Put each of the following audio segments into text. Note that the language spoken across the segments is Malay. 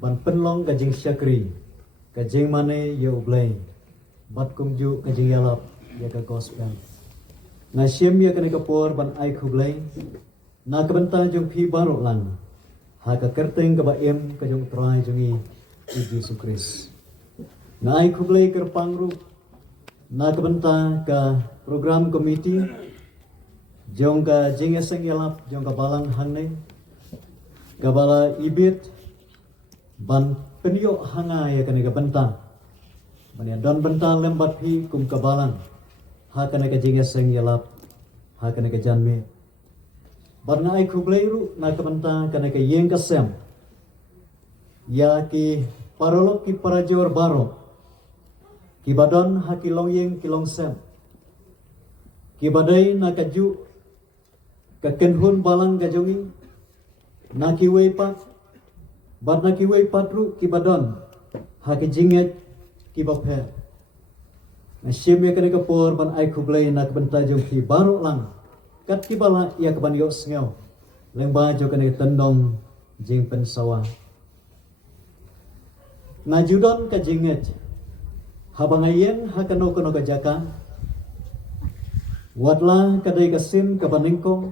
ban penlong kajing syakri kajing mane ya ublay bat kumju kajing yalap ya ka gospel na syem ya kane kapor ban ai khublay na kabanta jong phi baro lang ha ka kerteng ka ba em ka jong trai jongi Yesus Kristus na ai khublay ker pangru na kabanta ka program committee jong ka jingeseng yalap jong ka balang hangne kabala ibit ban penyo hanga ya kane ka benta ban don benta lembat pi kum kabalang ha kane ka jingeseng yalap ha kane ka janme ban na ai khublay ru na ka benta kane ka yeng ka sem ya ki parolok ki parajor baro ki badon ha ki long yeng ki long sem ki badai na ka ju ka kenhun balang ka jongi na ki wei pat bat na ki wei patru ki badon ha ki jinget ki baphe na syem ya kane ka por ban ai khublay na ka benta jong ki baro lang kat ki bala ya ka ban yo sngew leng ba jo kane tendong jing pen sawa na judon ka jinget habang ayen ha kano kano ka jaka watla kadai ka sin ka baningkong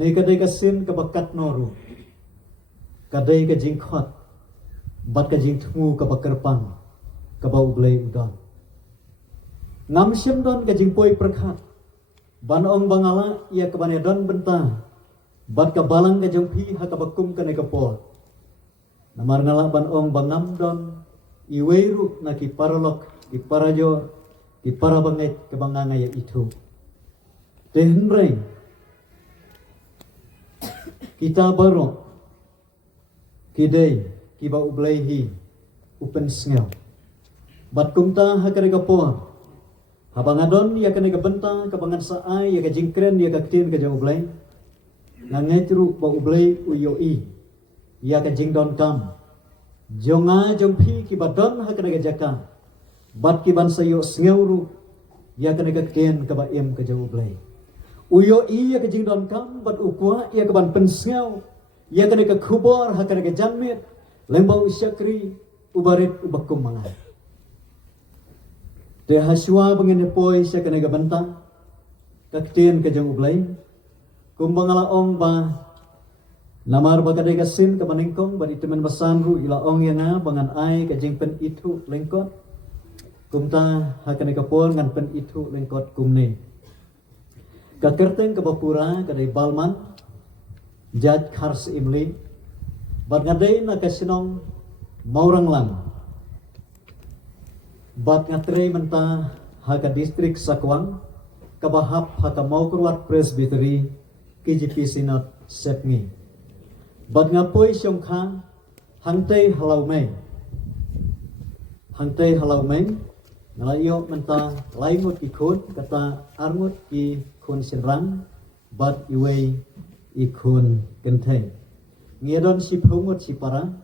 ne kadai ka sin ka bakat noru kadai ka jingkhot bat ka jingtmu ka bakerpang ka bau blay udon ngam syem don ka jingpoi prakhat ban ong bangala ia ka banedon benta bat ka balang ka jongpi ha ka bakum ka ne ka por namar ngala ban ong bangam don iweiru na ki parolok ki parajo ki parabanget ka banganga ya itu tehnreng kita baro kidai kiba ublayhi upen sngew bat kumta ha kare ka por habang adon ya kane ka benta ka bangan saai ya ka jingkren ya ka tin ka jong ublay nangetru ba ublay uyoi ya ka jingdon kam jonga jongpi ki badon ha kane ka jaka bat ki ban sayo sngew ya kane ka ken ka ba em ka jong ublay uyoi ya ka jingdon kam bat ukwa ya ka ban pensngew ya kane ka khubor ha kane ka janmit lembau syakri ubarit ubakum mangai de haswa bangene poi sya kane ka benta kakten ka jong ublay kumbangala ong ba namar ba kadai ka sin ka maningkong ba itemen basanru ila ong yana bangan ai ka jing pen itu lengkot kumta ha kane ka pon ngan pen itu lengkot kumne ka kerteng ka bapura kadai balman jat khars imli bat ngadai na kasinong maurang lang bat ngatre menta ha ka distrik Sakwang kabahap ha ka Maukurwat Presbytery KGP Sinot Sepngi bat ngapoi syongkha hangtei halau mei ngalayo menta laingut ki khun kata arngut ki khun sinrang bat iwei ikun kenteng ngedon si phungut si para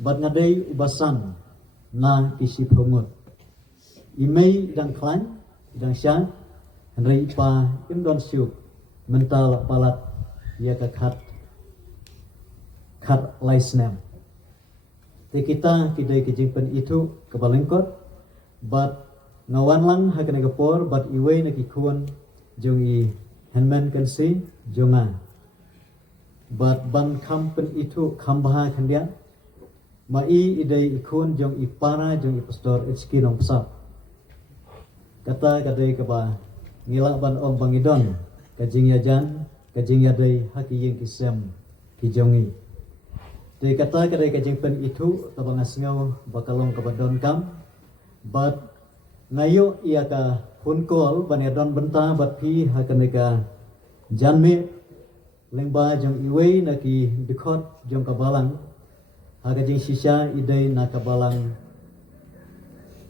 bat ngadei ubasan na ki si phungut imei dang klan dang sya rei pa imdon syuk mental palat ya ka khat laisnam te kita kidai kejimpen itu kebalengkot bat ngawan lang ha kana gapor bat iwei na ki khun jong i henman kan si jonga bat ban kampen itu kambaha kandia mai idai ikun jong ipara jong ipastor HK nong pesap kata kadai kaba ngila ban om bangidon kajing yajan kajing yadai haki yeng kisem kijongi de kata kadai kajing pen itu tabang asngau bakalong kabadon kam bat ngayo ia ka hunkol banedon benta bat pi hakaneka janme lengba jong iwei na ki dikot jong kabalang haga jing sisya idai na kabalang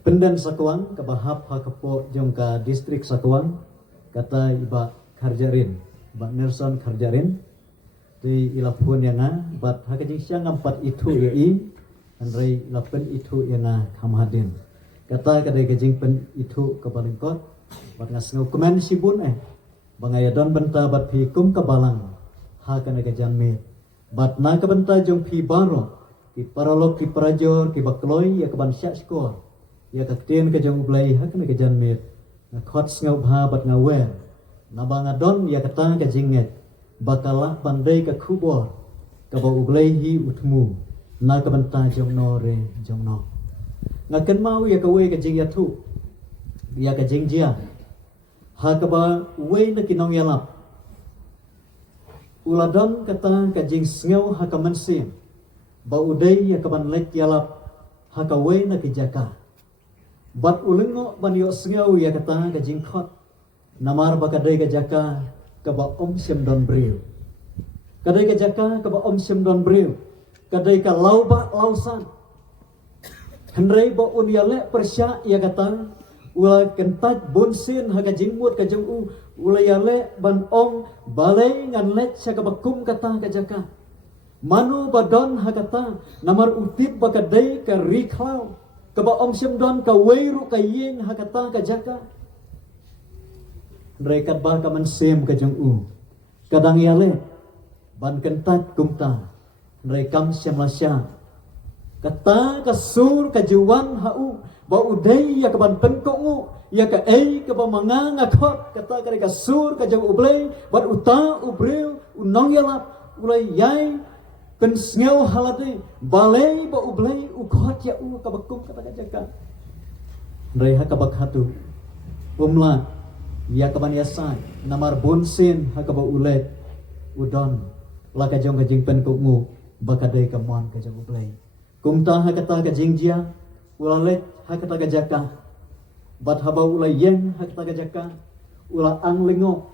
pendan Sakwang kabahap ha kapo jong ka distrik Sakwang kata iba Karjarin ba Nelson Karjarin di ilapun yang bat haga jing sya ngampat itu ya i andrei lapen itu yang kamhadin kata kadai kajing pen itu kabalengkot bat ngasngau kemen sibun bangayadon benta bat pi kum kabalang ha kana gajan me bat na ka benta jong pi baro ki paralok ki parajor ki bakloi ya ke ban syak skor ya ka tien ke jong ublai hak me ke jan met na khot ngau bha bat ngawer na bangadon ya kata ke jinget bakalah pandai ke kubor ke ba ublai hi utmu na ke banta jong no re jong no ngaken mau ya ke we ke jing ya thu ya ke jing jia ha ke ba we na kinong yalap uladon kata ke jing ngau ha ke mensim ba udai ya ke ban lek yalap ha ke we na ke jaka bat ulengo ban yo ngau ya kata ke jing khot namar ba kadai ke jaka ke ba om sim don bril kadai ke jaka ke ba om sim don bril kadai ka lau ba lausan henrei ba un ya le persya ya kata ula kentat bonsin ha ka jing mut ka jong u ula ya le ban om balai ngan let sa ka bakum kata ke jaka manu badon ha kata namar utip ba kadai ka riklau ke ba om sim don ka weiru ka yeng ha kata ke jaka rekat bah kaman sem ke jong u kadang yale ban kentat kumta rekam semlasya kata ka sur ka juwan hau ba udai ya ke ban penkongu ya ke ei ke ba manganga khot kata ka sur ka jong ublei bat uta ubril unong yalap ulai yai ken sneu halade balai ba ublei u khot ya u ka bakum kata ka jaka reha ka bakhatu umla ya kaban yasai namar bonsin hakaba ulet udon laka jong ka jing pen kungu bakadai ka mon ka jong ublai kumta hakata ka jing jia ulalet hakata ka jaka bat haba ulai yen hakata ka jaka ula ang lingo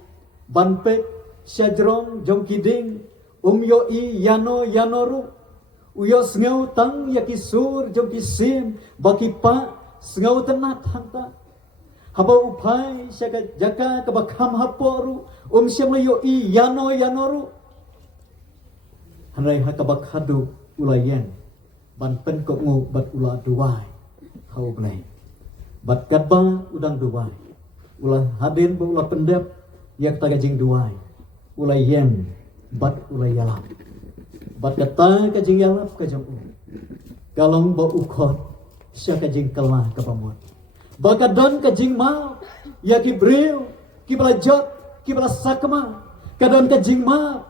banpe syajrong jong kiding yo i yano yanoru uyo ngau tang yakisur jong kisim baki pa ngau tenat hanta haba upai syaka jaka ke bakam haporu syam yo i yano yanoru hanrai hakabak hadu ulayen ban pen ko ngu bat ula duai hau blai bat gadba udang duai ula hadin ba ula pendep yak ta gajing duai ulayen bat ulay yalap bat kata kajing yalap kajong u kalong ba ukot syaka jing kelah kapamot bakadon kajing ma ya kibril kibala jot kibala sakma kadon kajing ma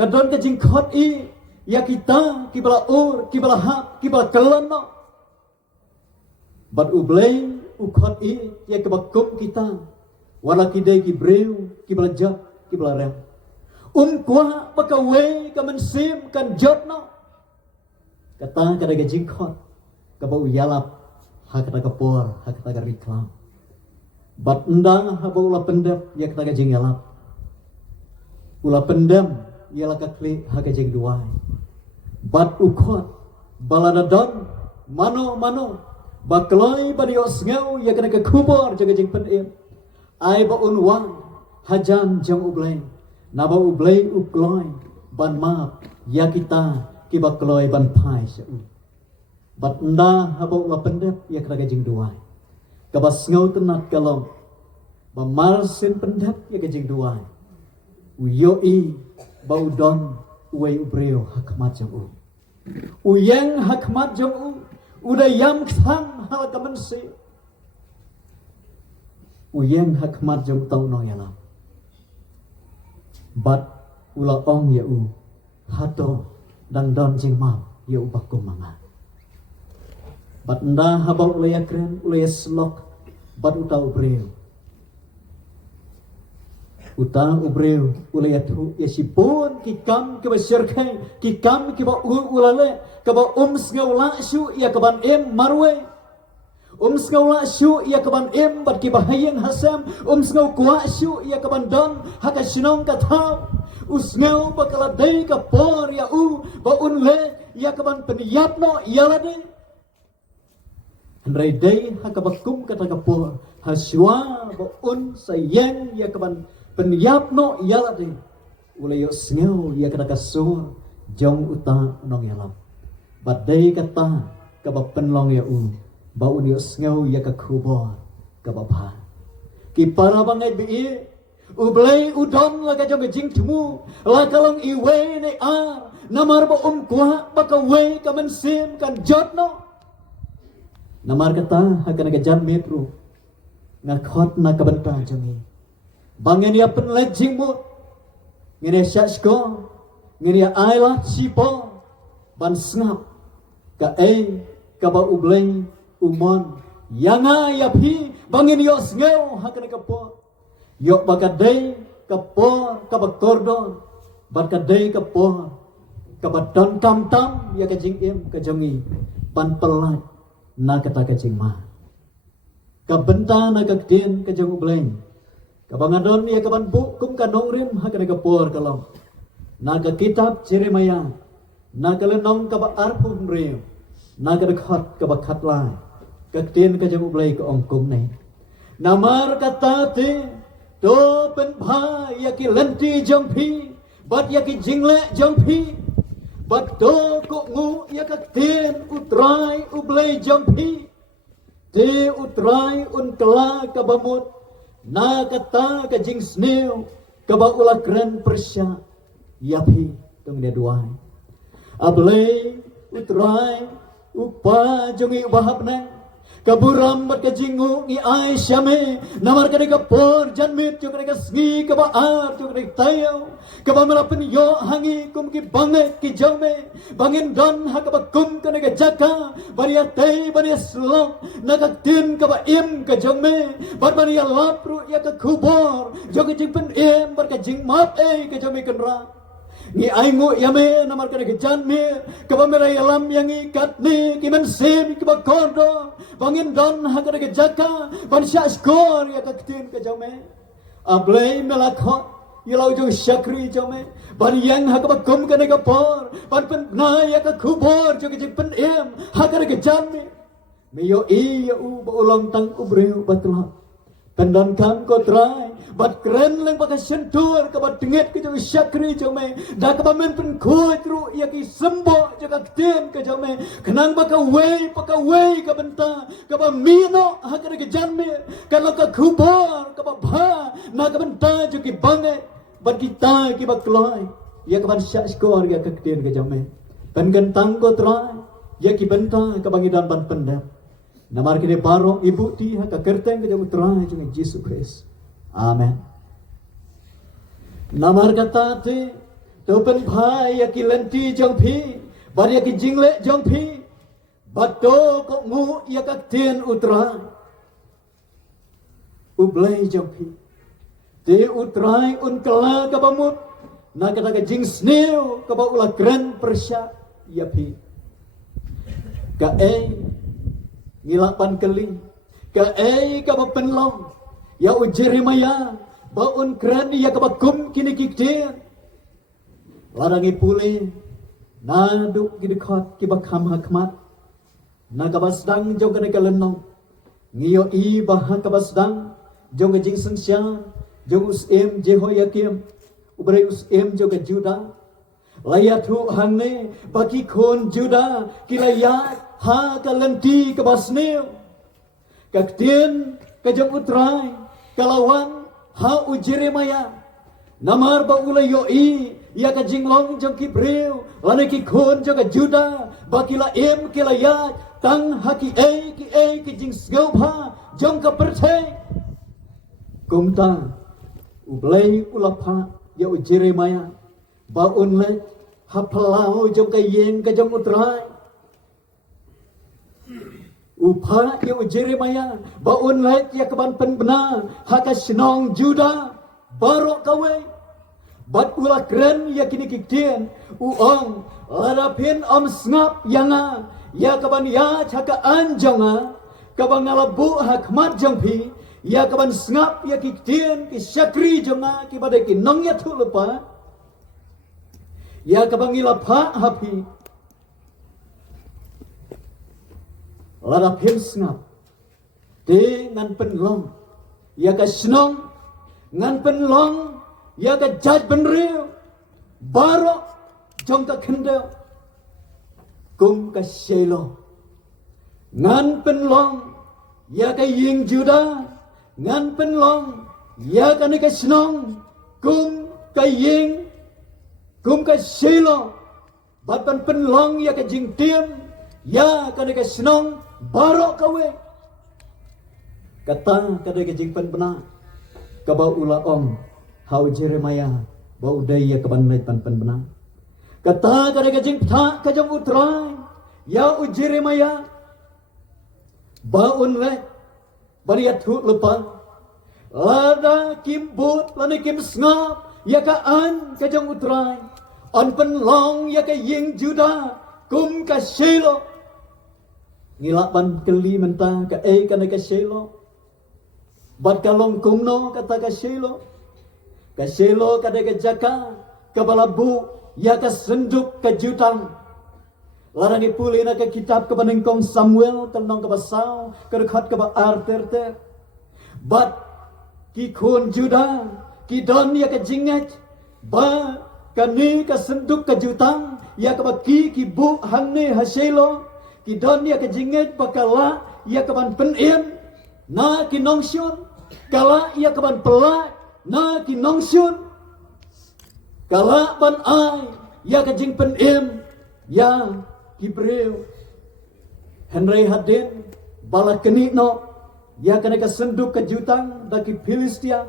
kadon kajing khot i ya kita kibala ur kibala hap kibala kelano bat ublei ukhot i ya kebakum kita wala kidai kibril kibala jot kibala rem kwa pakawe kamansim kan jotno kata kada kajing khot kabau yalap hakata kapor hakata riklam bat endang haba ula pendem ya kata kajing yalap ula pendem ya laka kli hakajing duai bat ukhot baladadon mano bakloi badio ngeu ya kena ke kubor jaga jing pendem ai ba unwan hajan jang ublai naba ublai ukloi ban map ya kita kibakloi ban pai seu bat nda haba ula pendep ya kena kajing duai kabas ngau tenat kalong ba marsin pendep ya kajing duai uyoi baudon uai ubreo hakmat jang u uyeng hakmat jang u udayam sang hal kamensi uyeng hakmat jang tau no yalam bat ula ong ya u hato dan don jing ma ya u bakum manga bat nda habau ula yakren ula yaslok bat uta ubreo utang ubreu ulayatu yasipun kikam ke basyarkai kikam ke ba ulale ke ba ngaula syu ya ke ban em marwe ngaula syu ya ke ban em bat ke bahayeng hasam ngau kwa syu ya ke ban don haka sinong ka thau usngau bakala dei ka por ya u ba unle ya ke ban peniyapno yalade handrai dei haka bakum kata ka por haswa ba sayeng ya ke ban penyapno yalade ulayo sneu ya kada kasur jong uta nong yalam badai kata ka ba penlong ya u ba unyo sneu ya ka kubor ka ba pa ki para bangai bi Ublay udon la ka jong jing tmu la kalong iwe ne ar namar ba kwa ba ka we ka man sim kan jot no namar kata hakan ka jan metru nga khot na ka banta jongi bangen ya pen le jing mu ngene shasko ngene ya aila sipo ban snap ka ka ba ublay umon yanga ya phi bangen yo sneu hakan ka po yok bakadai kapor kabakordon bakadai kapor kabadon tam ya kajing im kajongi pan pelat na kata kajing ma kabenta na kakdin kajong ubleng kabangadon ya kaban bu kum kanong rim hakana kapor kalong na ka kitab Jeremaya na kalenong kaba arpum rim na kadakhat kabakhat la kakdin kajong ubleng ka ongkum ne namar kata te to pen bha ya ki lenti jong phi bat ya ki jingle jong phi bat to ko ngu ya ka ten utrai ublay jong phi te utrai un kala ka bamut na kata ka jing sneu ka ba ula kren persya ya phi tong dia duai ablay utrai upa jongi bahap na kaburam bat ka jingu ni ai syame namar ka por janmit jo ka sngi ka ba ar jo ka tayo ka ba melapen yo hangi kum ki bange ki jame bangin don ha ka ba kum ka jaka baria tai baria slong na ka tin ka ba im ka jame bar baria lapru ya ka kubor jo ka jing pen im bar ka jing map ka jame kan ra ni aingu yame namar ka jan me ka mera yalam yang ikat ni ki men sim ki ba kondo bangin don ha ka jaka ban sha skor ya ka tin ka jame ablay melakho yalau jo syakri jame ban yang ha ka ba kum ka por ban pen na ya ka kubor jo ki pen em ha ka jan me yo I ya u ba ulang tang ubreu batla pendan kam ko try bat keren lang baka sentur ka bat denget ke jame syakri jame da ka men pen khoi tru ya ki sembo jaga kten ka jame kenang baka wei ka benta ka ba mino ha ka jame kalau ka khubor ka ba bha na ka benta jo ki bange bat kita ki ba kloi ya ka ban syak skor ya ka kten ka jame pen gentang ko try ya ki benta ka bangidan ban pendam namar kini baro ibu ti ha ka kerteng ka jame try jame Jesus Christ. Amen. Namar kata te topen bhai ya ki lenti jong phi bar ya ki jingle jong phi bato ko ngu ya ka ten utra ublay jong phi te utrai un kala ka bamut na kata ka jing sneu ka ba ula kren persya ya phi ka ngilapan keli ka ka ba penlong ya u Jeremaya baun kran ya kabakum kini kiktir larangi pule naduk gidekot kibakam hakmat na kabasdang jong kana kalenong ngiyo I bah kabasdang jong jing sengsyan jong usem Jehoyakim ubre usem jong Juda layatu hangne baki kon Juda kilayat ha kalenti kabasneu kaktien kajong utrai kalawan ha u Jeremaya namar ba ula yo I ya ka jinglong jong ki breu lane ki khon jong ka Juda bakila em kila ya tang haki ki jing sgau pha jong ka perthai kumta ublay ula pha ya u Jeremaya ba un le ha phalau jong ka yeng ka jong utrai upha ya Jeremaya baun lait ya keban penbena haka sinong Juda barok kawe bat ula keren ya kini kiktian uong larapin om snap yanga ya keban ya haka anjonga keban ngalabu hakmat jongpi ya keban snap ya kiktian ki syakri jonga ki badai ki nong ya tu lupa ya keban ngilapa hapi larapin snap dengan penlong ya ka snong ngan penlong ya ka jaj benriu baro jong ka kendel kum ka shelo ngan penlong ya ka ying Juda ngan penlong ya kan ka snong kum ka ying kum ka silo bat pan penlong ya ka jing tiam ya kan ka snong barok kawe kata kada ka jing pan bena ka ba ula ong hau Jeremiah ba udai ya ka ban lai pan bena kata kada ka jing tha ka jong utrai ya u Jeremiah ba un le bariat hu lepa lada kimbut lani kim ngap ya ka an ka jong utrai on penlong ya ka ying juda kum ka silo ngilak ban keli mentang ka kana ka silo bat kalong kumno kata ka silo kada ka jaka ka balabu ya ka senduk ka jutang larang ipuli na ka kitab ka baningkong Samuel tanong ka basaw ka dekat ka ba arter bat ki kun juda ki don ya ka jinget ba kani ka senduk ka jutang ya ka baki ki bu hanne haselo ki don ya ka jinget bakala ya ka ban penim na ki nongsyun kala ya ka ban pelak na ki nongsyun kala ban ai ya ka jing penim ya ki breu Henry Hadin bala keni no ya kana ka senduk ka jutang daki Filistia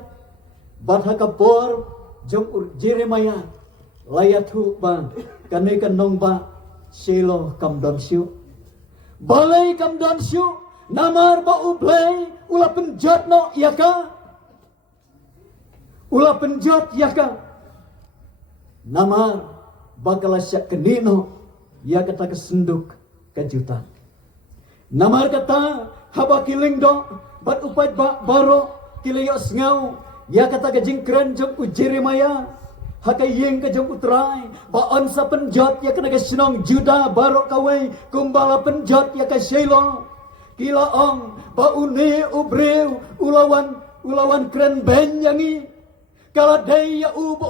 bat hakapor jong Jeremiah layat hu ba kane ka nong ba silo kam don syu balai kam don syu namar ba ublay ula penjot no ya ka ula penjot ya ka namar bakala syak kenino ya kata ka senduk ka jutang namar kata haba kiling do bat upat ba baro kilayos ngau ya kata ka jingkren jong u Jeremiah hakayeng ka jong utrai ba on sa penjot ya kana ka sinong juda baro kawai kumbala penjot ya ka Shiloh kila ong ba une ubreu ulawan kren ben yangi kala daya u ba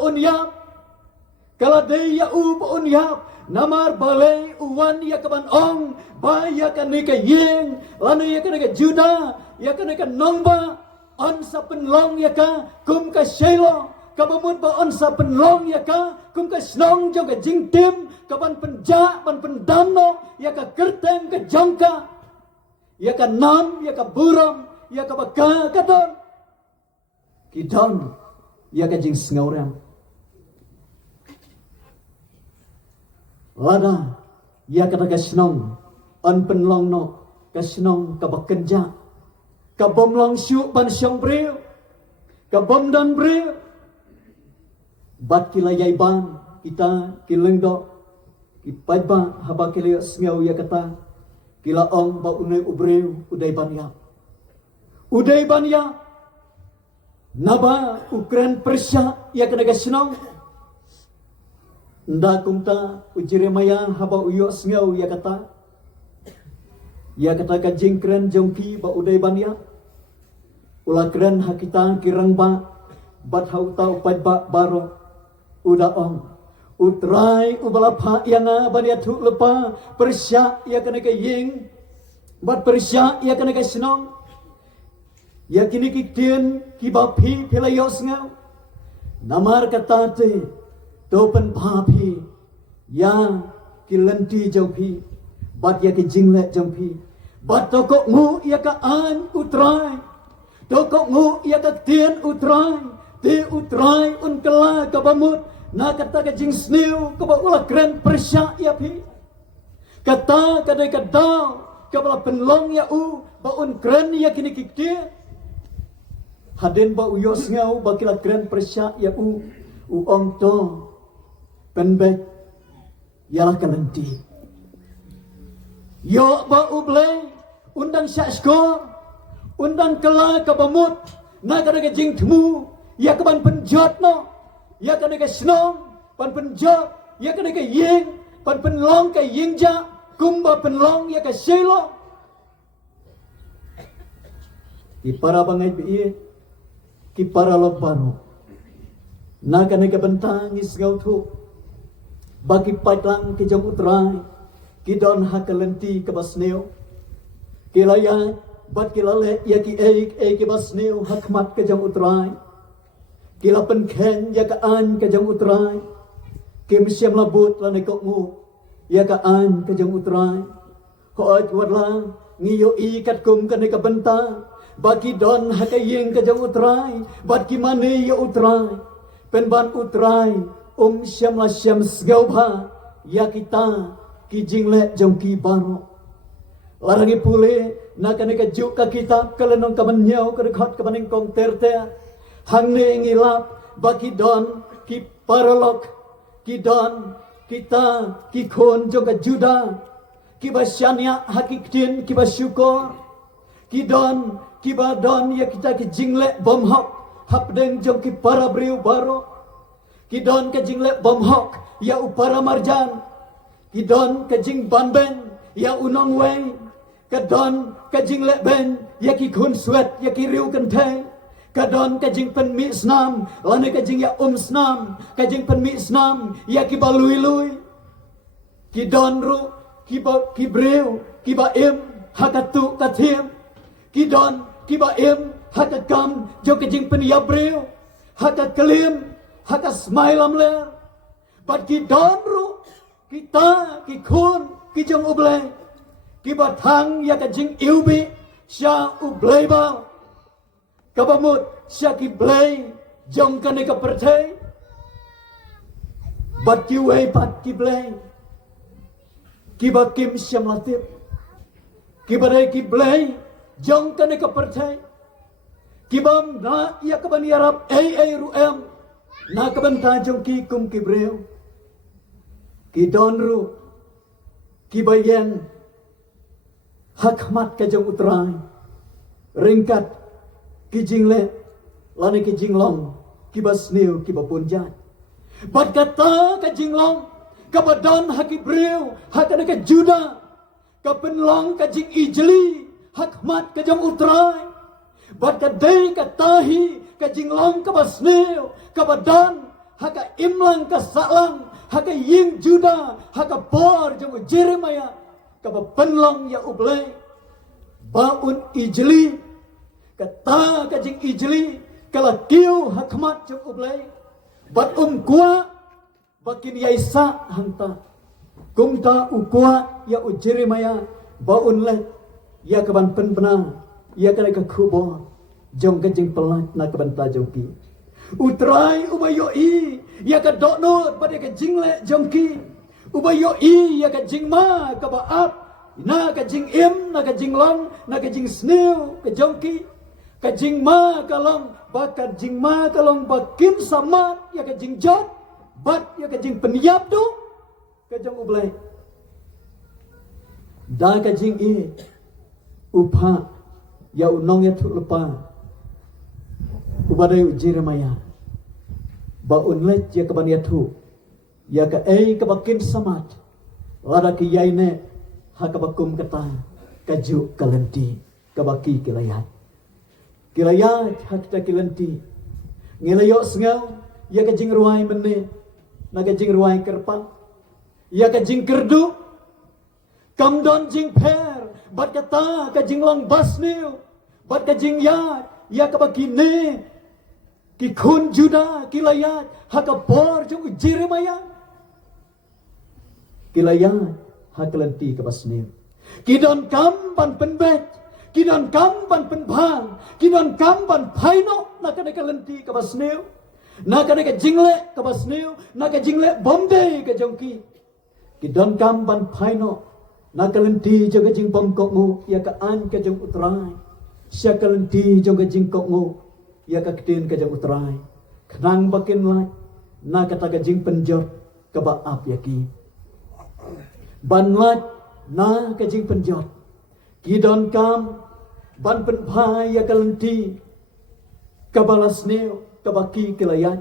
unyap namar balai uwan ya kaban ong ba ya kan ka yeng lanu ya kan ka juda ya kan ka nongba on sa penlong ya ka kum ka Shiloh kabamut ba on sa penlong ya ka kum ka snong jong ka jingtim kaban penja ban pendamno ya ka kerteng ka jongka ya ka nam ya ka buram ya ka baka kadon kidon ya ka jing sngoram lada ya kata kasnong on penlong no kasnong kabakenja kabomlong syu ban syong breu kabom dan breu bat kilayay ban kita kilengdo kipai ba haba kilay smiau ya kata kilaong ba unay ubreu uday ban ya naba Ukraine Persia ya kata kasnong nda kumta u Jeremiah haba uyo smiau ya kata ka jingkren jongki ba uday banya ula kren hakita kirang ba bat hauta upat ba baro udaong utrai ubalapa yang banya tu lepa Persia ya kana ka ying bat Persia ya kana ka sinong ya kini kitien kibapi pelayos ngau namar kata te topen papi ya kilenti jaupi bat ya ke jinglet jaupi bat tokok ngu ya ka an utrai tokok ngu ya ka tien utrai ti utrai un kala ka bamut na kata ka jing sniu ka ba ula kren Persia ya pi kata ka dai ka daw ka bala penlong ya u ba un kren ya kini kikti haden ba uyos ngau ba kila kren Persia ya u ong to penbet ialah kalenti yo ba uble undang syasko undang kala kabamut na kada ka jing temu ya ka ban penjot no ya kada ka snong ban penjot ya kada ka ying ban penlong ka yingja kumba penlong ya ka Shiloh ki para bangay bi ki para lobano na kada ka bentang isgaw tu bagi patlang ke jam utrai kidon hakalenti ke basneo kilaya bat kilale ya ki ke basneo hakmat ke jam utrai Kila penken ya kaan ka jang utray. Kim siam labut lanay kok mo. Ya kaan ka jang utray. Hoat warlang ngiyo ikat kum kanay kabenta. Baki don hakaying ka jang utray. Baki mani ya utray. Penban utray. Siam la siam sgaw ba. Ya kita ki jingle jang ki baro. Larangi pule na kanay ka juk ka kitab kalanong kamanyaw kadakot kamaning kong terte. Hang ne ngilap baki don ki paralok ki don kita ki kon jong ka juda ki basyanya hakiktin ki basyukor ki don ki badon ya kita ki jingle bom hok hapdeng jong ki para briu baro ki don ka jingle bom hok ya upara marjan ki don ka jing banben ya unong wei ka don ka jingle ben ya ki kun swet ya ki riu kenteng kadon kajing penmi snam lane kajing ya snam kajing penmi snam ya kibalui lui kidon ru kibreu kibaim hakatu kathim kidon kibaim hakakam jo kajing pen ya breu hakaklim hakasmailam le bat kidon ru kita kikun kijong ublay kibathang ya kajing iubi sya ublay ba kabamut siya kiblay jong kanay kapertay bat kiway pat kiblay kibakim siyam latip kibaday kiblay jong kanay kapertay kibam na iya kabanyarap ay ruem na kabanta jong kikum kibreo kidonru kibayen hakmat kajong utray ringkat kijing le lani kijing long kibas niu kibapunjat bat kata kijing long kabadon hakibreu hakana ka juda kapenlong kajing ijli hakmat kajam utray bat kadai katahi kajing long kabas niu kabadon haka imlang kasalang haka ying juda haka por jong Jeremia kabapenlong ya ublay baun ijli kata kajing ijli kala kiu hakmat jong ublay bat kuat bakin yaisa hanta kumta ukwa ya Jeremia baun le ya kaban penpena ya kala ka kubo jong kajing pelat na kaban ta jongki utrai ubayoi ya ka dokno pada kajing le jongki ubayoi ya kajing ma ka baap na kajing im na kajing long na kajing snew ka jongki kajing ma kalong bakat jing ma kalong bakim samat ya kajing jot bat ya kajing peniap tu kajang ublay da kajing i upha ya unong ya tu lepa ubadai Jeremia ba unlet ya kaban ya tu ya ka ka bakim samat lada ki yaine ha ka bakum kata kaju kalenti kabaki kilayat kilayat hakta kilanti ngilayok sengau ya kajing ruai mene na kajing ruai kerpa ya kajing kerdu kamdon jing per bat kata kajing long basniu bat kajing ya kabaki ne ki kun juda kilayat hakapor jong Jeremia kilayat haklanti kabasniu kidon kampan penbet kidan kampan penbang kidan kampan paino nakane kalenti kabasneu nakane ka jingle kabasneu naka jingle bombay ka jongki kidan kampan paino nakalenti jaga jing bongkok mu ya ka an ka jong utrai sia kalenti jaga jing kok mu ya ka ktin ka jong utrai kenang bakin lai naka taga jing penjot ka baap yaki banlat na ka jing penjot kidon kam ban penpai ya kalenti kabalas neo kabaki kilayat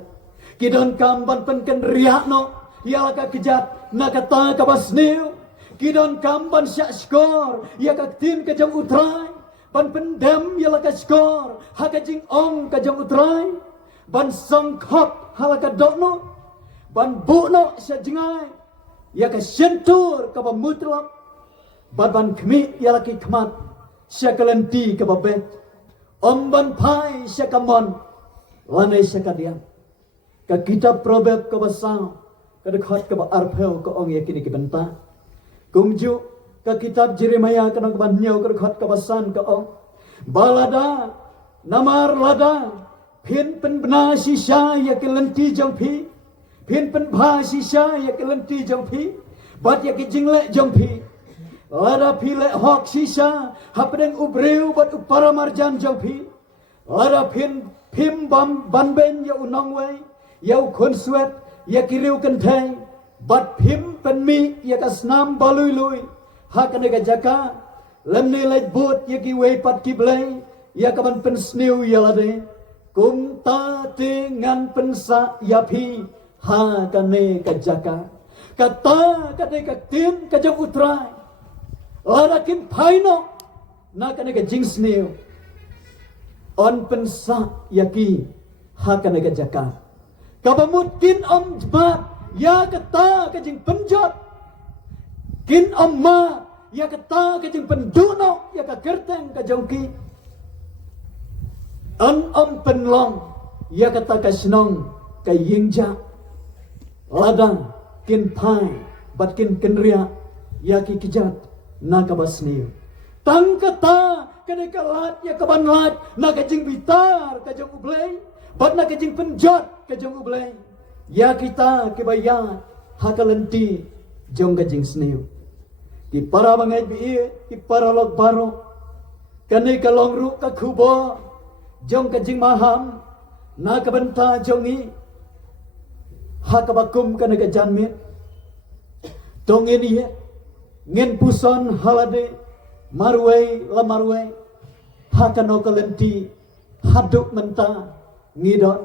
kidon kam ban penken riakno ya laka kejat nakata kabas neo kidon kam ban syak skor ya kaktin kajang utrai ban pendem ya laka skor hakajing ong kajang utrai ban songkot halaka dokno ban bukno syak jengai ya ka sentur kabamutlap ban kemi ya laki kemat siya kalenti kababet omban pai siya kamon lanay siya kadiang Ka kitab Proverb ka basang ka dekat ka ba arpel ka ong yakini ki benta. Kumju ka kitab Jeremia ka nang banyo ka dekat ka basan ka ong balada namar lada pin pen bna shisha ya ke lenti jong pi pin pen bha shisha ya ke lenti jong pi bat ya ke jingle jong pi lada pi le hok shisha hapdeng ubreu bat upara marjan jong pi lada pin pim bam banben ya unong wei ya ukon swet ya kiriu kenteng bat pim pen mi ya ka snam balui lui hakane ka jaka lemni leit bot ya ki wei pat ki blei ya ka ban pen sniu ya lade kum ta dengan pensa ya pi ha kane ka jaka kata kate ka tin ka jang utrai larakin paino na kane ka jing sniu on pensa ya ki ha kane ka jaka kabamut kin om jmat ya kata ka jing penjot kin om ma ya kata ka jing penduno ya ka kerteng ka jongki an om penlong ya kata ka sinong ka yingja ladang kin pai bat kin kenria ya ki kijat na ka basniu tang kata kade ka lat ya ka ban lat na ka jing bitar ka jong ublei bat na ka jing penjot ka jong ublei ya kita ke baya hakalenti jong ka jing sniu ki para bangai bi ki para lok baro kane ka longru ka kubo jong ka jing maham na ka banta jongi ha ka bakum kana ka janmit tong ini ngin puson halade marwei la marwei ha ka no ka lenti haduk menta ngidon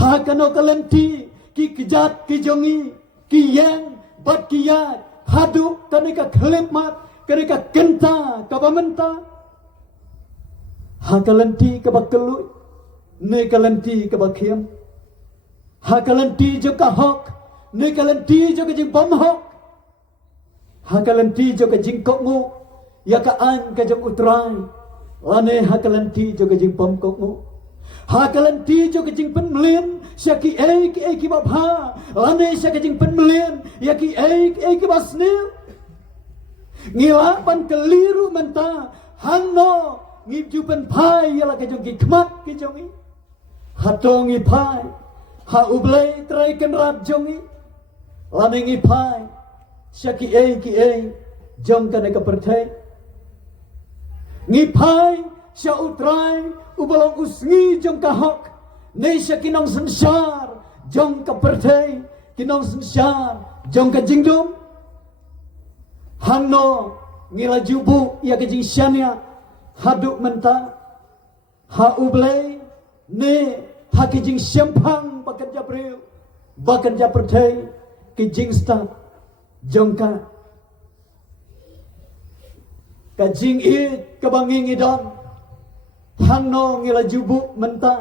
ha ka no ka lenti ki kijat ki jongi ki yang bat ki ya haduk kana ka khlipmat kana ka kenta ka bamenta hakalanti ke bakelu ne kalanti ke bakiam hakalanti jo ka hok ne kalanti jo ke jing bom hok hakalanti jo ke jing kok ngu ya ka an ke jong utrai ane hakalanti jo ke jing bom kok ngu hakalanti jo ke jing pen mlien syaki e ki babha ane syaki jing pen mlien ya ki e ki basnil ngila pan keliru menta hanno ngip jupen pai yala ke jong ki kmat ki jongi hatongi pai ha ublei trai ken rat jongi lanengi pai syaki e jong kane ka perthai ngi pai sya utrai ubalong usngi jong ka hok ne syaki nong sensar jong ka perthai kinong sensar jong ka jingdom hanno ngila jubu ya ke jing syania haduk menta ha ublei ne ha ki jing sempang bakerja breu bakerja perthai ki jing sta jongka ka jing i ka banging idon hangno ngila jubu menta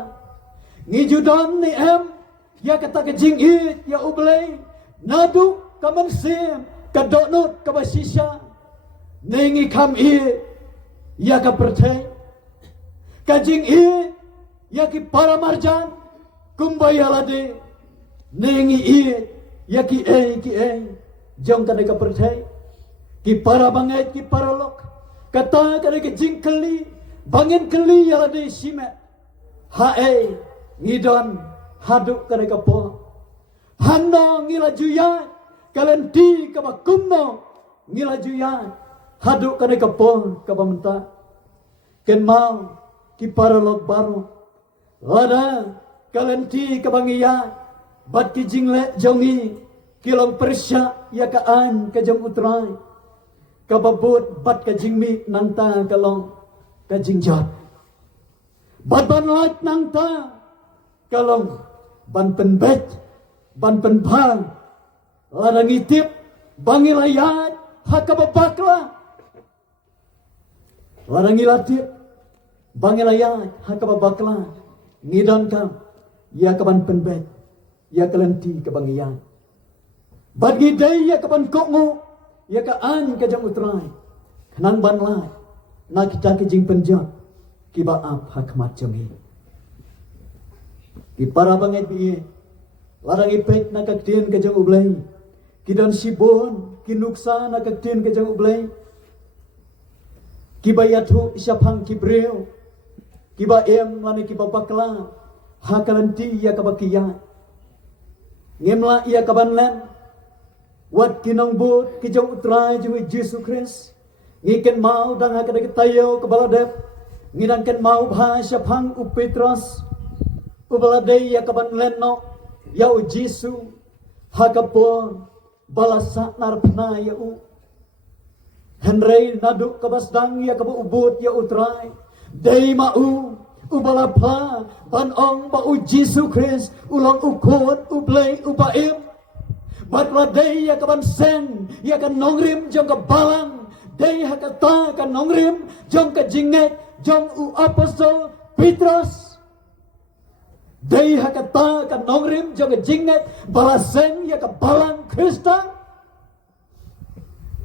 ngi judon ni em ya kata ka jing i ya ublei nadu ka mensim ka donut ka basisha nengi kam i ya ka perthai kajing i ya ki para marjan kumbayalade nengi i ya ki e jong ka ka perthai ki para bangai ki para lok kata ka ka jing keli bangin keli yalade sime ha ngidon haduk ka ka po hanno ngila juya kalenti ka bakumno ngila juya haduk kane kapon kabamenta ken mau ki para lok baru lada kalenti kabangiya bat ki jingle jongi kilong persya ya ka an ka jong utrai kababut bat ka jingmi nanta kalong ka jingjat bat ban lat nanta kalong ban penbet ban penbang lada ngitip bangilayat hakababakla Larang ilatip bangilayat hakababakla ngidon kam ya kaban penbet ya kalenti kabangiyan bagi day ya kaban kokngo ya ka an ka jang utrai kanang banlay na kita ki jing penjat ki baap hakmat jongi ki para banget bi Larang ipek na kaktian ka jang ublay. Kidan sibon, kinuksa na kaktian ka jang ublay. Kiba yathu isyapang kibreo. Kiba lani kiba bakla. Hakalanti ya kabakiya. Ngemla iya kabanlan. Wat kinong bot kijang utray jung Yesus Christ. Ngiken mau dang hakada kitayo kabaladep. Ngidangken mau bha syapang u Petros. Ubaladei ya kabanlan no. Ya u Yesu. Hakapon balasa narpna ya u. Henry naduk kabasdang ya kabu ubut ya utray. Dei mau ubalapa banong ba u Yesus Christ ulang ukot ublay ubaim. Batla dei ya kaban sen ya kan nongrim jong ka balang. Dei hakata kan nongrim jong ka jinget jong u apostol Petrus. Dei hakata kan nongrim jong ka jinget balasen ya ka balang Kristen.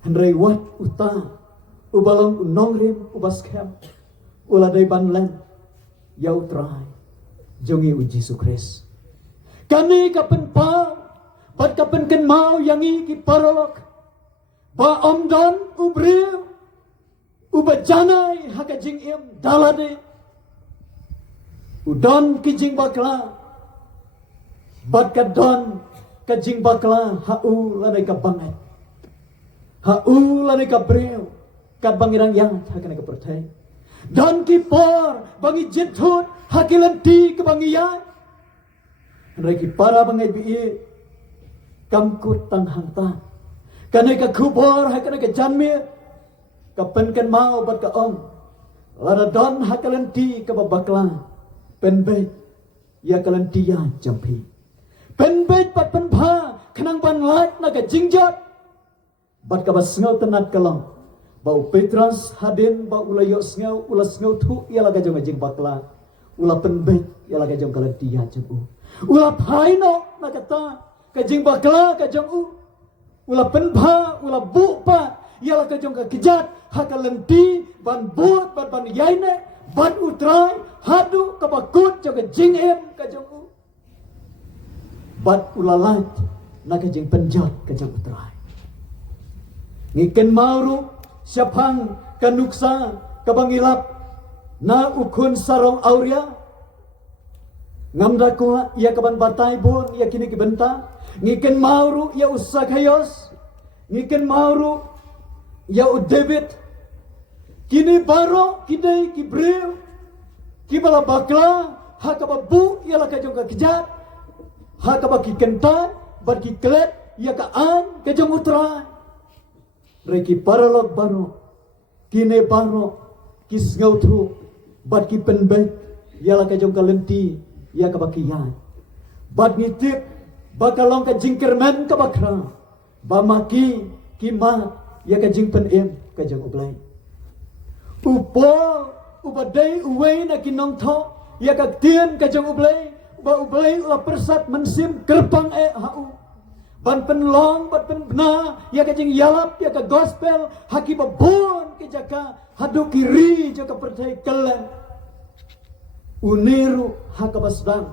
Henry wat uta ubalong nongrim ubaskem ula dei banlen ya utrai jongi u Yesus Christ. Kani kapen pa bat kapen ken mau yangi ki parolok ba omdon ubril ubajanai haka jing im dalade udon ki jing bakla bat kadon ka jing bakla hau lanai ka bangai hau lanai ka bril kat bangirang yang haka ka pertai dan ki por bangi jethut hakilanti ke bangiyan reki para bangai bi kamkut tang hanta kanai ka kubor hakana ka janmir kapenkan mau bat ka om lada don hakalanti ka babakla penbet ya kalanti ya jampi penbet pat penpa kanang ban lat na ka jingjot bat ka basngau tenat kalong bau Petrus hadin bau ulayo sngau ula sngau thu ya laga jong jing bakla ula penbet ya laga jong kalanti ya jampu ula phaino na kata kajing bakla kajong u ula penpa ula bupa yala kajong ka kejat hakalenti ban but ban yaine ban utrai hadu kabakut jong kajing kajong u bat ulalat na kajing penjat kajong utrai ngiken mauru syapang kanuksa kabangilap na ukun sarong auria ngamda ko ya kaban batay bon ya kini kibenta ngiken mauru ya usakayos ngiken mauru ya u David kini baro kidai kibril kibala bakla hakababu ya la kajong ka kijat hakabaki kenta bat ki klet ya ka an kajong utra reki paralog baro kine baro kisngautu bat ki penbet ya la kajong ka lenti ya kabakiyan bat ngitip bakalong ka jingkermen ka bakra bamaki kimat ya ka jingpen ka jang ublay upo ubadai uway na kinong to ya ka tien ka jang ublay ba ublay ula persat mensim kerpang hau ban penlong bat penbna ya ka jing yalap ya ka gospel haki babon ke jaka hadu kiri jaka percaya kelen uniru hakabasdang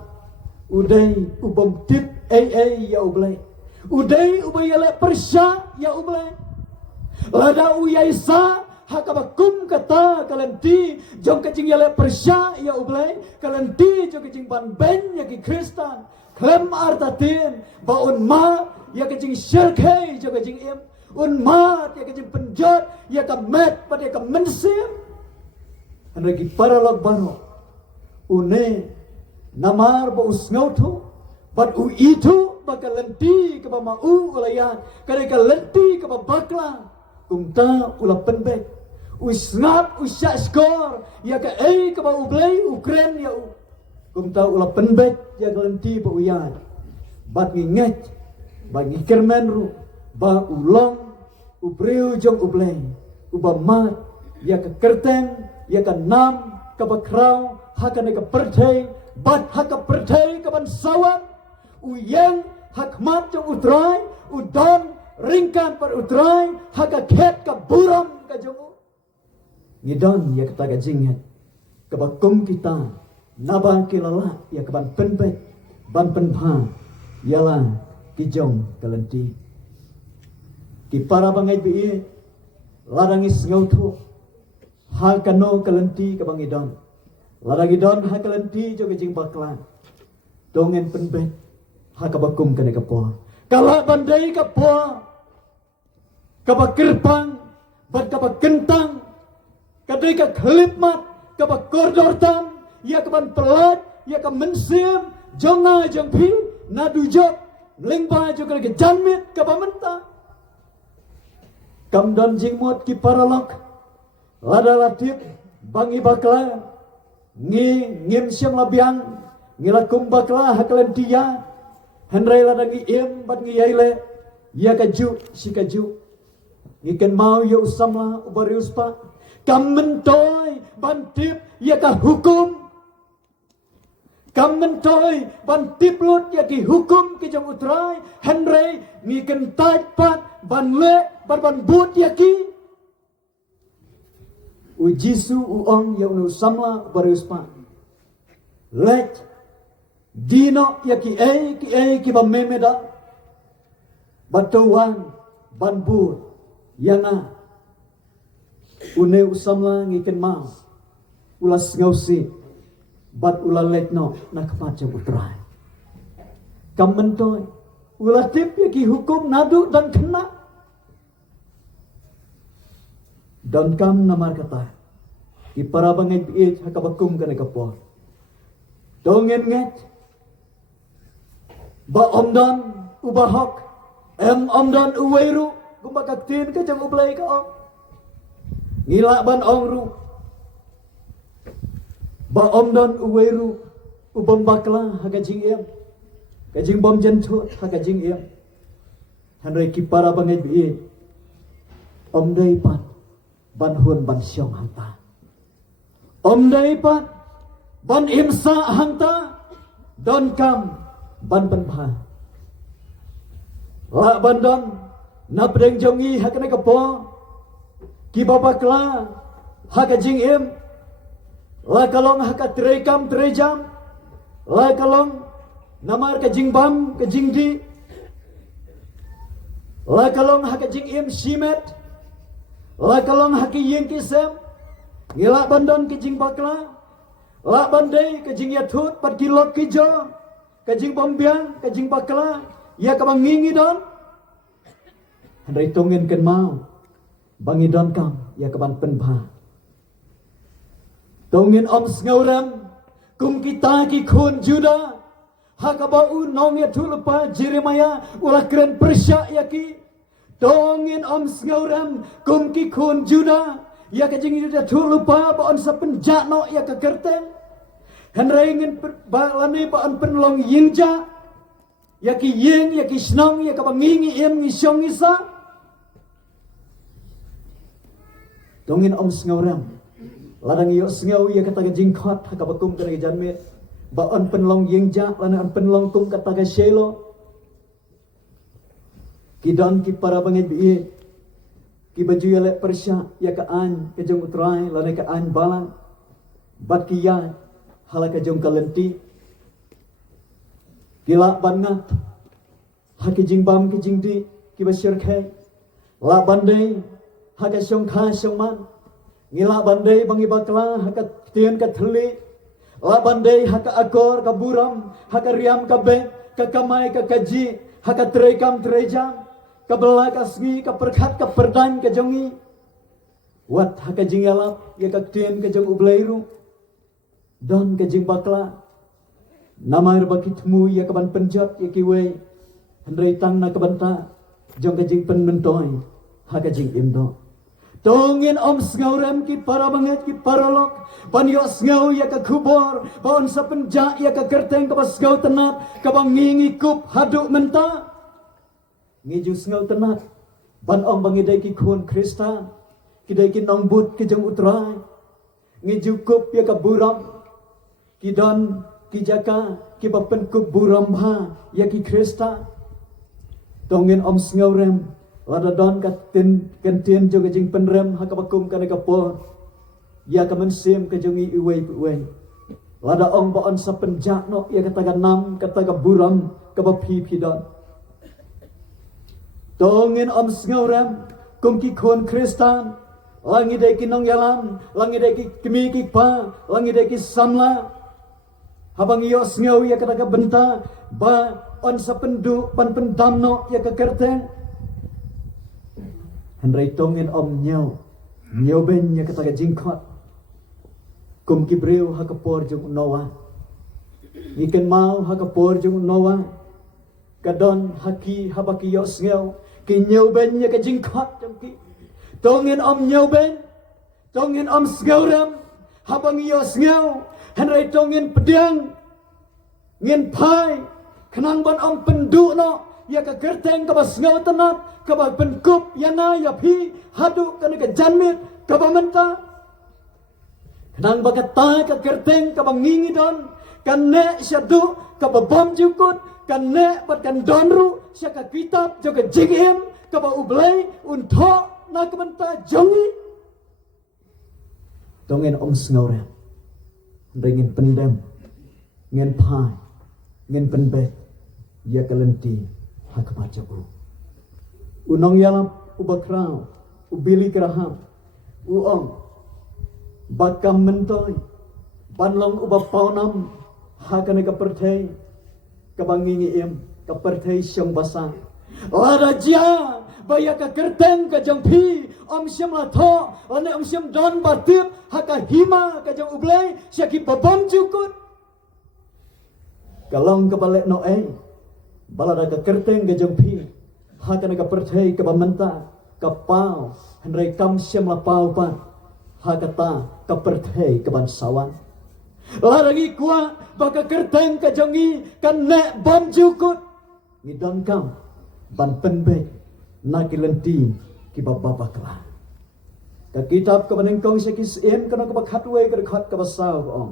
udai ubam tip ya ublay udai ubayale persya ya ublay lada uyaisa hakabakum kata kalanti jong kajing yale persya ya ublay kalanti jong kajing ban ben ya ki Kristen klem artatin baun ma ya kajing syirkai jong kajing unmat ya kajing penjot ya ka met pada ka mensim anagi paralog bano une namar ba usngautu bat u itu bakal lenti ke ba mau ulayan kare ka lenti ke ba bakla kumta ula penbek usngat usya skor ya ka ke ba ublay ukren ya u kumta ula penbek ya ka lenti ba uyan bat nginget ba ngikermen ru ba ulong ubreu jong ublay uba mat ya ka kerteng ya ka nam ka bakrau hakan ka perthai bat haka perthai ka ban sawan uyeng hakmat jong utrai udon ringkan par utrai haka khet ka buram ka jong ngidon ya kata ka jinget ka bakum kita naban kilala ya ka ban penbet ban penpha ialah kijong kalenti. Ki para bangai bi ladangi sengau tu ha kano kalenti ka bangidon. Ladangi don ha kalenti jo kejing baklan. Dongen penbet ha ka bakum kane ka po. Kala bandai ka po. Ka bakirpang bad ka bakentang kadai ka khlipmat ka bakordor tam ya ka ban pelat ya ka mensim jonga jong pi nadu jok lingba jo ka janmit ka bamenta. Kam don jing mot ki paralok lada latip bangi bakla ngim siam labiang ngilakum bakla hakalentia henrai lada ngi im bat ngi yaile ya kaju si kaju ngiken mau ya usamla ubari uspa kam mentoy bantip ya ka hukum kam mentoy bantip lut ya ki hukum ki jong utrai henrai ngiken taj pat ban le ban but ya ki u jisu u ong ya unu samla ubari uspa let dino ya ki ki ba memeda batuan ban but yana une usamla ngiken mau ulas ngausi bat ula letno nak macam utrai kam mentoy ula tip ya ki hukum nadu dan kena dan kam namar kata ki para bangai biit hakabakum kana kapo dongen nget ba omdan ubahok omdan uweru gumbakaktin ka jang ublay ka om ngila ban ongru ba omdan uweru ubam bakla hakajing em kajing bom jentu hakajing em hanrei ki para bangai biit omdai pan ban hun ban syong hanta omdai pan ban imsa hanta don kam ban penpha la bandon na pedeng jongi hakane kapo ki babakla hakajing em la kalong haka trekam trejam la kalong namar kajing bam kajing di la kalong hakajing em simet la kalong haki yeng kisem ngila bandon kajing bakla la bandai kajing yatut pat kilok kijo kajing bombiang kajing bakla ya kabang ngingi don handai tongin ken mau bangi don kam ya kaban penba tongin om ngauram kum kita ki khun juda hakabau nong ya tulpa jeremaya ulah keren persya ya ki tongin om ngauram kum ki khun juda ya kajing juda tulpa ba on sapenjano ya ka kerten handai ngin balane ba on penlong yingja ya ki yeng ya ki snong ya kabang ngingi em ngi syong isa dongin om ngauram ladang yo ngau ya kata jingkot hakabakum kana janmet ba on penlong yengja lana on penlong tum kata ka shelo kidon ki para banget bi ki baju ya le persya ya ka an ke jong utrai lana ka an balang bat ki ya halaka jong kalenti kila bangat haki jing bam ki jing di ki basyir khe la bandai haka syong kha syong man ngila bandai bangi bakla haka tien ka thli la bandai haka akor ka buram haka riam ka be ka kamai ka kaji haka trekam trejam ka bela ka sngi ka perkhat ka perdan ka jongi wat haka jingalap ya ka tien ka jong ublairu don ka jing bakla namar bakitmu ya ka ban penjat ya ki we handrai tang na ka banta jong ka jing pen mentoy haka jing imdo tongin om ngauram ki para banget ki paralok ban yo ngau ya ka kubor ban sa penja ya ka kerteng ka pas ngau tenat ka bangingi kup haduk menta ngiju ngau tenat ban om bangidai ki khun krista kidai ki nongbut ki jong utrai ngiju kup ya ka buram ki don ki jaka ki bapen kup buram ha ya ki krista tongin om ngauram lada don kentien juga jing penrem hakabakum kana kapo ya kamen sim ka jongi iwe iwe Lada ong baon sa penjak no ia kataga nam kataga buram kabapi pidon. Tongin om sngauram kumki kon Kristan langi deki nong yalam langi deki kimi pa langi deki samla habang iyo sngau ia kataga benta ba on sa pendu pan pendam no ia kekerteng. Henry tongin om nyau ben ia kataga jingkot. Kum kibriu hakapor jung Noah. Ikan mau hakapor jung Noah. Kadon haki habaki yo sngeu. Ki nyau ben nya ka jingkot jung ki. Tongin om nyau ben. Tongin om sngeuram. Habang yo sngeu. Henry tongin pedang. Ngin pai. Kenang ban om pendu no. Ya ka gerteng ka ba sngeu tenap. Ka ba penkup yana ya pi. Hadu kana ka janmit. Ka ba menta. Nang bagat ta ka kerteng ka bangingi don kan ne syadu ka babam jukut kan ne bat kan donru sya ka kitab jo ka jingim ka ba ublay unto na ka banta jongi dongen om sngore ringin pendem ngen pai ngen penbet ya kalenti hakma jabu unong yalap ubakrau ubili keraham uong bakam mentoy banlong uba paunam hakane ka perthai ka bangingi em ka perthai syang basang lada jia baya ka kerteng ka jangpi om syam la tho ane om syam don batip haka hima ka jang ublay syaki babam jukut kalong ka balek no balada ka kerteng ka jangpi hakane ka perthai ka bamenta ka pau henry kam syam la pau pan hakata kaperthai kebansawan laragi kuat baka kerteng kajongi kan nek bom jukut ngidon kam ban penbek nakilenti kibababa kala ka kitab ka banengkong sekis em kana ka bakhatwe ka khat ka basaw ong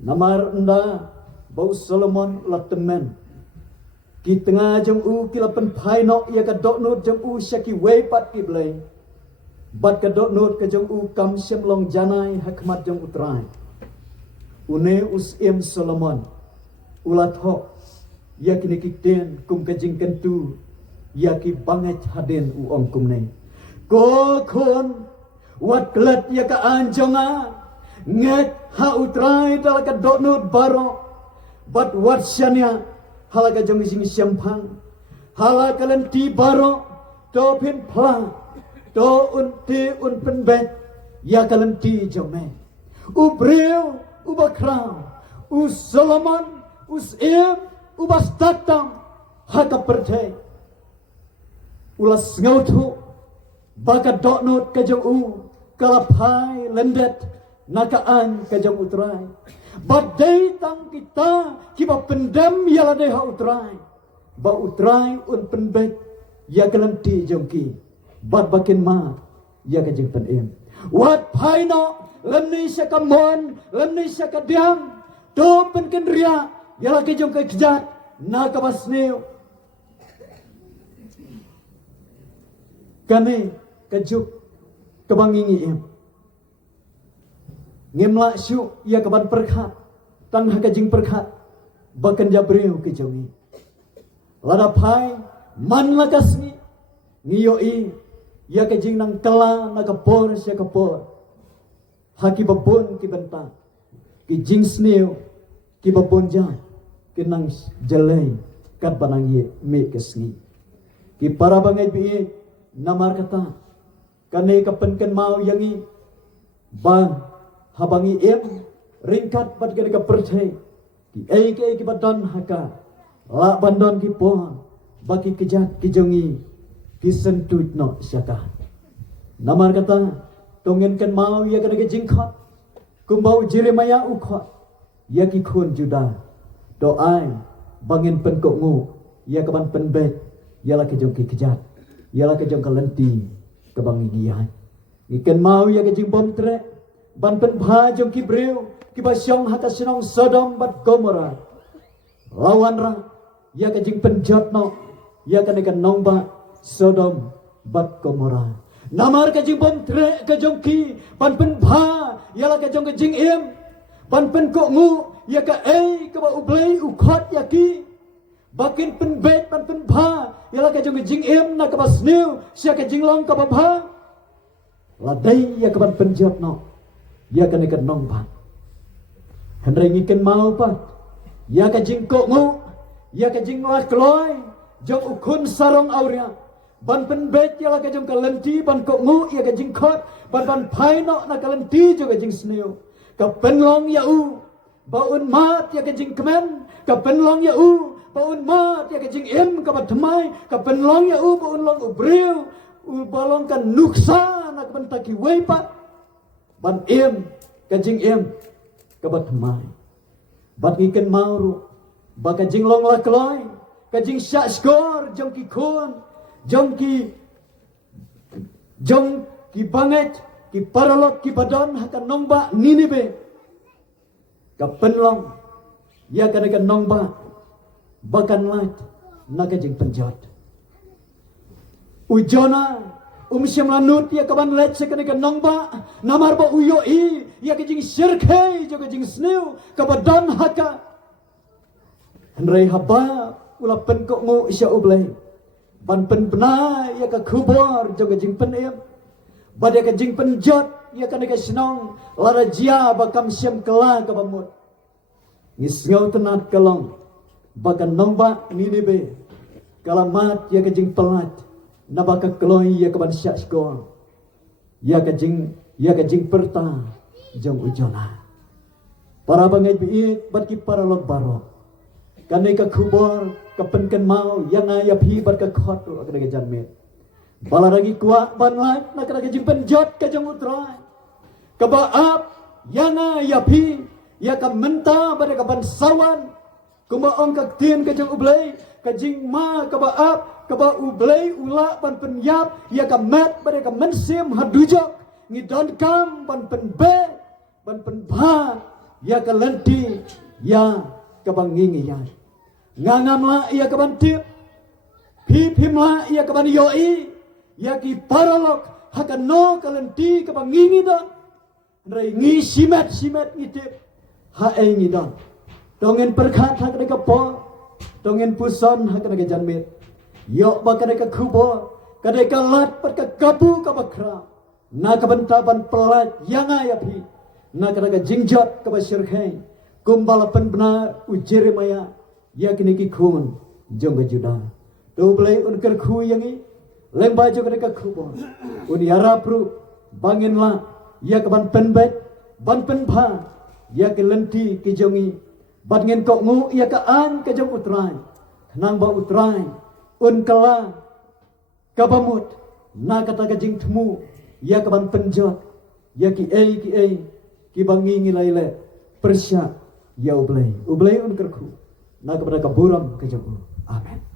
namar enda bau Solomon latemen ki tengah jong u kilapen phaino ia ka doknut jong u syaki wepat ki blai bat ka dok not ka jong u kam syam long janai hakmat jong utrai une us em Solomon ulat ho ya kini kiten kum ka jing kentu ya ki banget haden u ong kum nei ko kon wat klet ya ka anjonga nget ha utrai dal ka dok not baro bat wat syania halaga jong sing syampang halaga lenti baro to pin pla to unti un penbet ya kalenti jome ubreu ubakrau us Solomon us em ubas tatam haka perthai ulas ngautu baka doknot ka jong u kalapai lendet nakaan ka jong utrai badai tang kita kiba pendam yala deha utrai ba utrai un penbet ya kalenti jongki bat bakin ma ya ka jing pen em wat phaino lemni sakamon lemni sakadiam to pen ken ria ya la ke jong ka kjat na ka basneu kane kajuk kebangingi em ngemla syu ya ka ban perkhat tang ha ka jing perkhat bakan jabreu ke jongi lada phai man la kasni ngiyoi ya ka jing nang kala na kapor sya kapor haki babon ki benta ki jing sneu ki babon ja ki nang jelai kat banang ye me kesni ki para bangai bi namar kata kane ka penken mau yangi bang habangi em ringkat bat ka perthai ki ki badan haka la bandon ki pon baki kejat ki jongi kisentut no syaka namar kata tongen kan mau ya kana jingkhat kumbau Jeremia ukhat ya ki khun juda doai bangin pen kok ngu ya kaban penbet ya la ke jong ki kejat ya la ke jong kalenti ke bangi giai ikan mau ya ke jing bom tre ban pen bha jong ki breu ki ba syong hata sinong Sodom bat Gomora lawan ra ya ke jing penjat no ya kan ikan nomba Sodom bat Gomora namar ka jing bom tre ka jong ki ban pen bha yala ka jong ka jing im ban pen ko ngu ya ka ka ba ublei u khot ya ki bakin pen bet ban pen bha ya la ka jong jing em na ka ba snew sia ka jing long ka ba bha la dai ya ka ban pen jot no ya ka ne ka nong ba han rai ngi ken mau pa ya ka jing ko ngu ya ka jing la kloi jong u khun sarong auria ban pen bet ya la ka jong ka lenti ban ko ngu ya ka jing khot ban phai no na ka lenti jo ka jing snew ka pen long ya u baun mat ya ka jing kemen ka pen long ya u baun mat ya ka jing em ka ba thmai ka pen long ya u baun long u breu u balong kan nuksa na ka ban taki wei pa ban em ka jing em ka ba thmai bat ngi ken mauru ba ka jing long la kloi ka jing sha skor jong ki khon jong ki banget ki paralok ki badan hakan nongba ninibe ka penlong ya kana ka nongba bakan lat naka jing penjot ujona umsyam lanut ya kaban let sekana ka nongba namar ba uyo I ya ka jing sirkhe jo ka jing snew ka badan haka henrei haba ula pen ko ngo isya ublai ban pen pena ya ka khubor jo ka jing pen em bad ya ka jing penjot ya kana ka snong lara jia bakam syam kala ka bamut ngisngau tenat kalong bakan nongba ninibe kalamat ya ka jing pelat na baka kloi ya ka ban syak skor ya ka jing perta jong ujona para bangai biit bat ki para lok baro kanai ka khubor ka penken mau yang ya phi bat ka khot ka ka janmet balaragi kuat ban lat na ka jing penjot ka jong utrai ka baap yang ya phi ya ka menta pada ka ban sawan kuma ong ka tien ka jong ublei ka jing ma ka baap ka ba ublei ula ban penyap ya ka mat pada ka mensim hadujok ngidon kam ban penbe ban penba ya ka lenti ya ka bangingi ya ngangam la ya ka ban tip phim la ya ka ban yoi ya ki paralok hakan no ka lenti ka bangingi don rai ngi simet ngitip ha ngi don dongen perkhat ha ka po dongen puson ha ka janmet yo ba ka khubo ka ka lat pat ka kapu ka bakra na ka bantaban pelat yang ya phi na ka jingjot ka basirkhe kumbala pen benar u Jeremaya ya kini ki khun jong ka juda do blai un ker khu yangi lemba jo ka khubo un yara pru bangin la ya ka ban penbet ban penbha ya ke lenti ki jongi bat ngen ko ngu ya ka an ka jong utrai nang ba utrai un kala ka bamut na kata ka jing thmu ya ka ban penjot ya ki ki bangi ngilaile persya ya ublei un kerku na kepada kaburam ke jong amen.